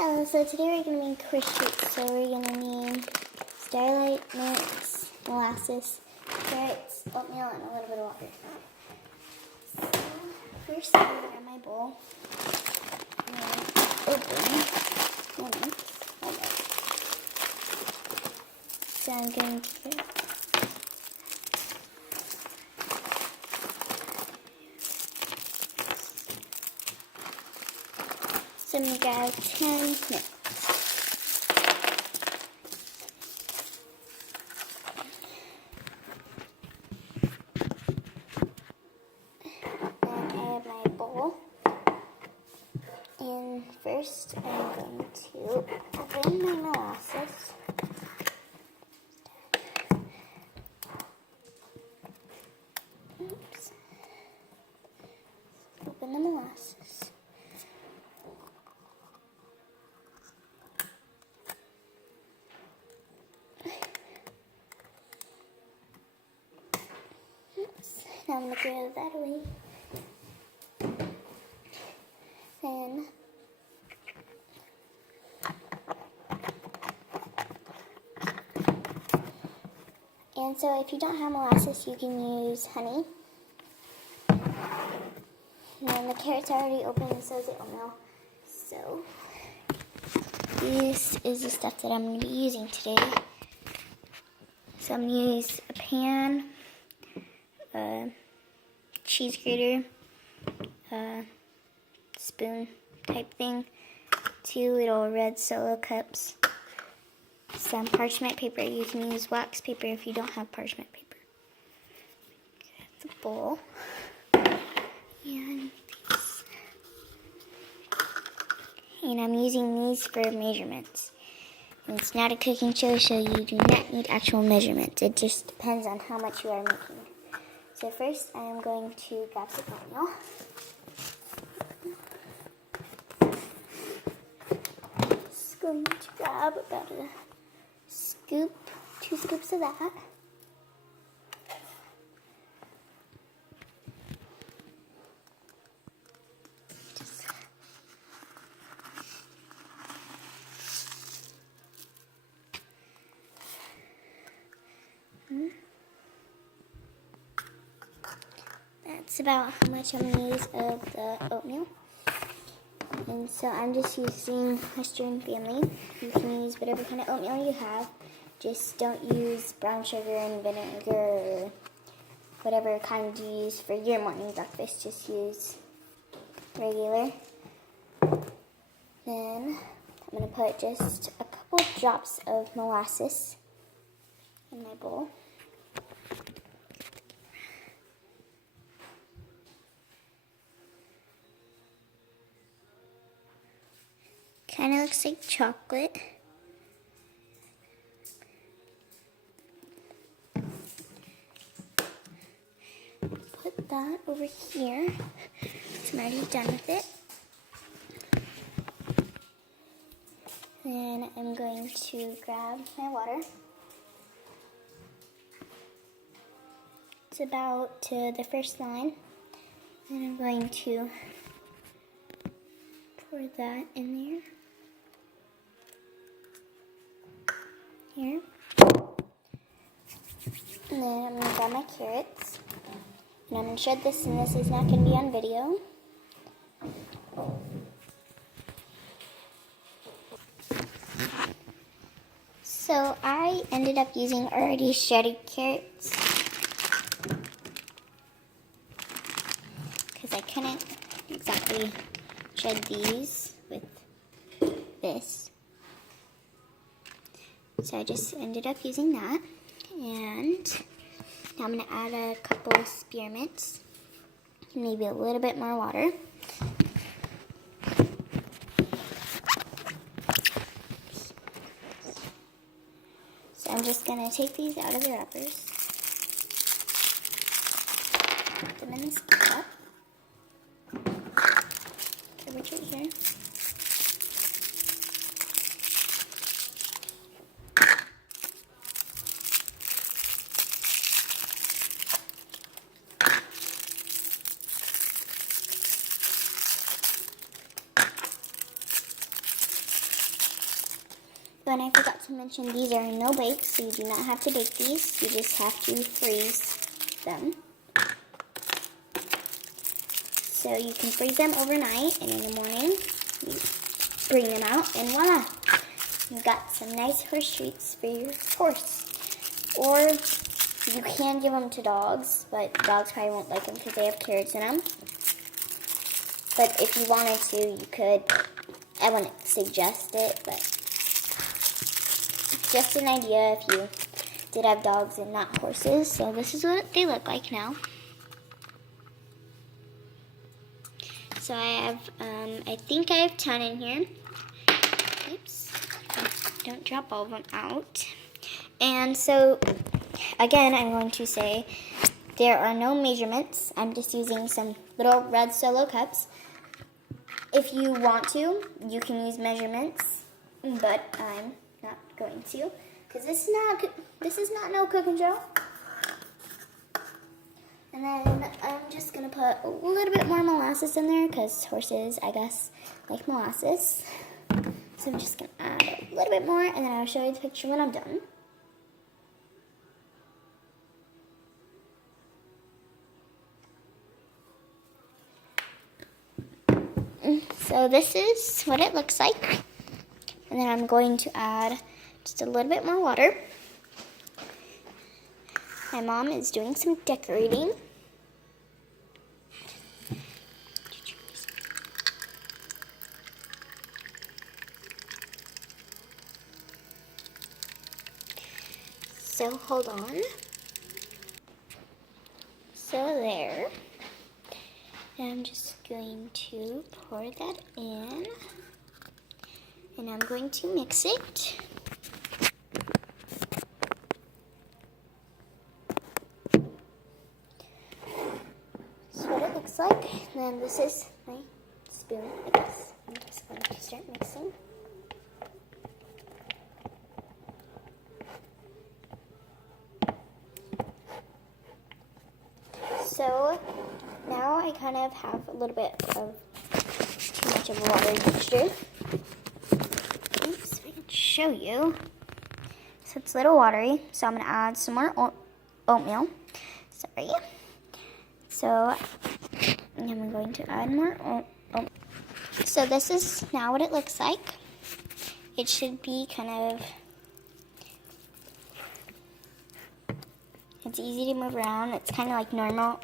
Hello, so today we're going to make horse treats. So we're going to need Starlight mix, molasses, carrots, oatmeal, and a little bit of water. So first I'm going to grab my bowl and open. So I'm going to get So I'm going to grab 10 minutes. Then I have my bowl. And first I'm going to open my molasses. Oops. Open the molasses. Now I'm going to throw that away. And so if you don't have molasses, you can use honey. And then the carrots are already open, and so is the oatmeal. So this is the stuff that I'm going to be using today. So I'm going to use a pan, a cheese grater, a spoon type thing, 2 little red Solo cups, some parchment paper. You can use wax paper if you don't have parchment paper. Get the bowl and these. And I'm using these for measurements. And it's not a cooking show, so you do not need actual measurements. It just depends on how much you are making. So first, I am going to grab some oatmeal. Just going to grab about a scoop, 2 scoops of that. That's about how much I'm going to use of the oatmeal. And so I'm just using Western Family. You can use whatever kind of oatmeal you have. Just don't use brown sugar and vinegar or whatever kind you use for your morning breakfast. Just use regular. Then I'm going to put just a couple drops of molasses in my bowl. Kind of looks like chocolate. Put that over here. So I'm already done with it. Then I'm going to grab my water. It's about to the first line. And I'm going to pour that in there. Here. And then I'm going to grab my carrots. And I'm going to shred this, and this is not going to be on video. So I ended up using already shredded carrots because I couldn't exactly shred these with this. So I just ended up using that. And now I'm going to add a couple of spearmints, maybe a little bit more water. So I'm just going to take these out of the wrappers, put them in this cup. Which right here. But I forgot to mention these are no bake, so you do not have to bake these. You just have to freeze them. So you can freeze them overnight, and in the morning, you bring them out, and voila! You've got some nice horse treats for your horse. Or you can give them to dogs, but dogs probably won't like them because they have carrots in them. But if you wanted to, you could. I wouldn't suggest it, but just an idea if you did have dogs and not horses. So this is what they look like now. So I have, I think I have 10 in here. Oops, don't drop all of them out. And so, again, I'm going to say there are no measurements. I'm just using some little red Solo cups. If you want to, you can use measurements, but I'm not going to, because this is not no cooking show. And then I'm just gonna put a little bit more molasses in there, because horses, I guess, like molasses. So I'm just gonna add a little bit more, and then I'll show you the picture when I'm done. So this is what it looks like. And then I'm going to add just a little bit more water. My mom is doing some decorating. So hold on. So there. And I'm just going to pour that in. And I'm going to mix it. That's what it looks like. And then this is my spoon, I guess. I'm just going to start mixing. So now I kind of have a little bit of too much of a watery texture. Oops, I can show you. So it's a little watery, so I'm going to add some more oatmeal. Sorry. So I'm going to add more oatmeal. So this is now what it looks like. It should be kind of, it's easy to move around. It's kind of like normal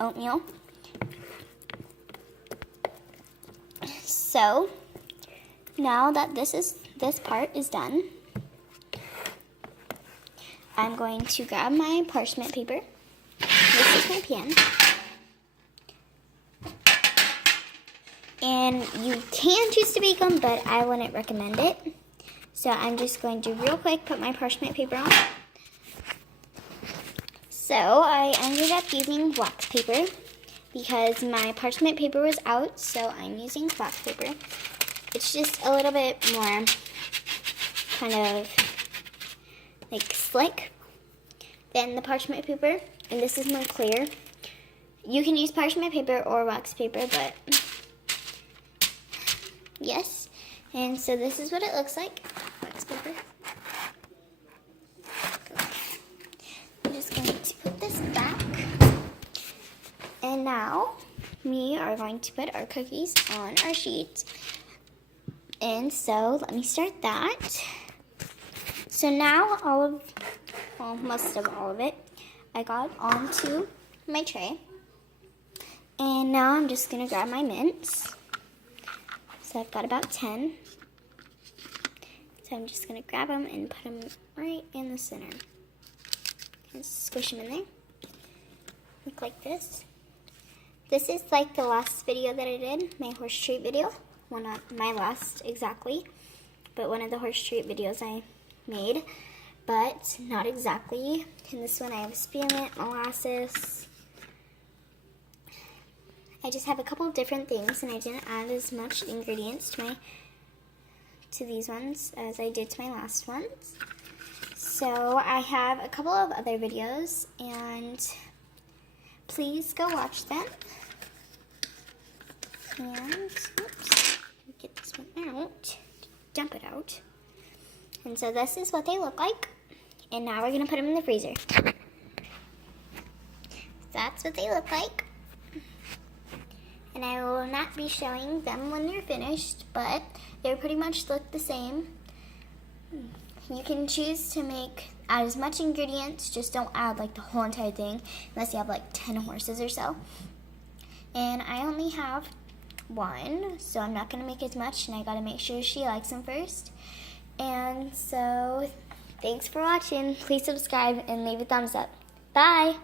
oatmeal. So now that this part is done, I'm going to grab my parchment paper. This is my pan. And you can choose to bake them, but I wouldn't recommend it. So I'm just going to real quick put my parchment paper on. So I ended up using wax paper because my parchment paper was out, so I'm using wax paper. It's just a little bit more kind of like slick than the parchment paper, and this is more clear. You can use parchment paper or wax paper, but yes. And so this is what it looks like. Wax paper. I'm just going to put this back. And now we are going to put our cookies on our sheet. And so let me start that. So now most of all of it, I got onto my tray. And now I'm just going to grab my mints. So I've got about 10. So I'm just going to grab them and put them right in the center. And squish them in there. Look like this. This is like the last video that I did, my horse treat video. Well, not my last exactly, but one of the horse treat videos I made, but not exactly. In this one I have spearmint, molasses. I just have a couple of different things, and I didn't add as much ingredients to these ones as I did to my last ones. So I have a couple of other videos, and please go watch them. And oops, get this one out, dump it out. And so this is what they look like. And now we're going to put them in the freezer. That's what they look like. And I will not be showing them when they're finished, but they pretty much look the same. You can choose to add as much ingredients, just don't add like the whole entire thing unless you have like 10 horses or so. And I only have one, so I'm not going to make as much, and I got to make sure she likes them first. And so thanks for watching. Please subscribe and leave a thumbs up. Bye!